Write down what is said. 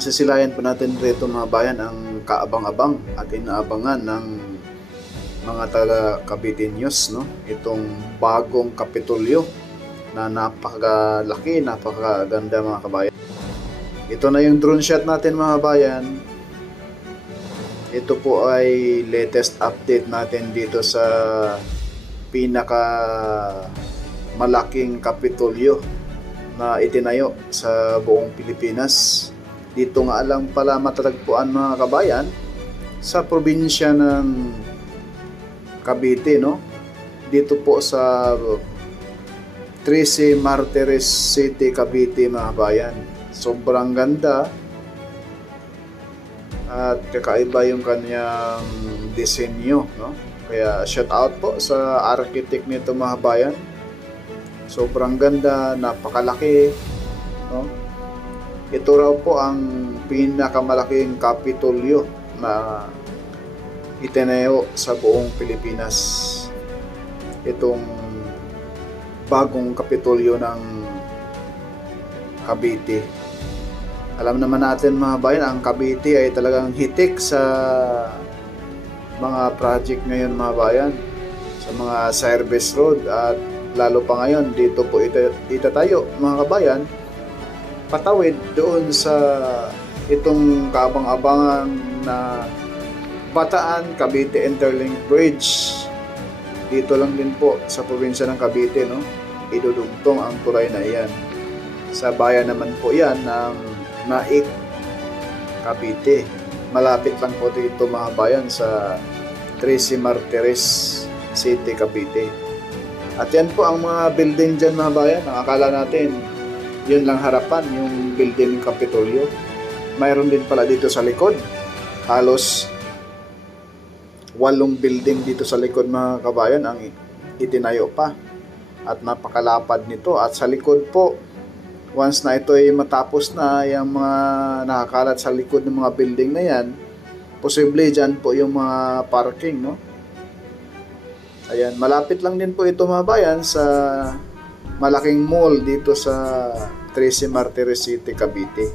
masisilayan po natin rito mga bayan ang kaabang-abang at inaabangan ng mga taga Cavite News, no? Itong bagong Kapitolyo na napakalaki, napakaganda mga kabayan. Ito na yung drone shot natin mga kabayan. Ito po ay latest update natin dito sa pinaka malaking Kapitolyo na itinayo sa buong Pilipinas. Dito nga lang pala matatagpuan mga kabayan sa probinsya ng Cavite, no? Dito po sa Trece Martires City, Cavite mga kabayan. Sobrang ganda at kakaiba yung kanyang disenyo, no? Kaya shout out po sa architect nito mga kabayan. Sobrang ganda, napakalaki, no? Ito raw po ang pinakamalaking Kapitolyo na itinayo sa buong Pilipinas. Itong bagong Kapitolyo ng Cavite. Alam naman natin mga bayan, ang Cavite ay talagang hitik sa mga project ngayon mga bayan, sa mga service road, at lalo pa ngayon dito po itatayo mga kabayan patawid doon sa itong kaabang-abangan na Bataan Cavite Interlink Bridge. Dito lang din po sa probinsya ng Cavite, no? Idudugtong ang tulay na iyan. Sa bayan naman po yan ng Naik, Cavite. Malapit lang po dito mga bayan sa Trece Martires City, Cavite. At yan po ang mga building dyan mga bayan. Ang akala natin yun lang harapan, yung building ng Kapitolyo. Mayroon din pala dito sa likod. Halos 8 building dito sa likod mga kabayan ang itinayo pa. At napakalapad nito. At sa likod po, once na ito ay matapos na, yung mga nakakalat sa likod ng mga building na yan, posible dyan po yung mga parking, no? Ayan, malapit lang din po ito mga bayan sa malaking mall dito sa Trece Martires City, Cavite.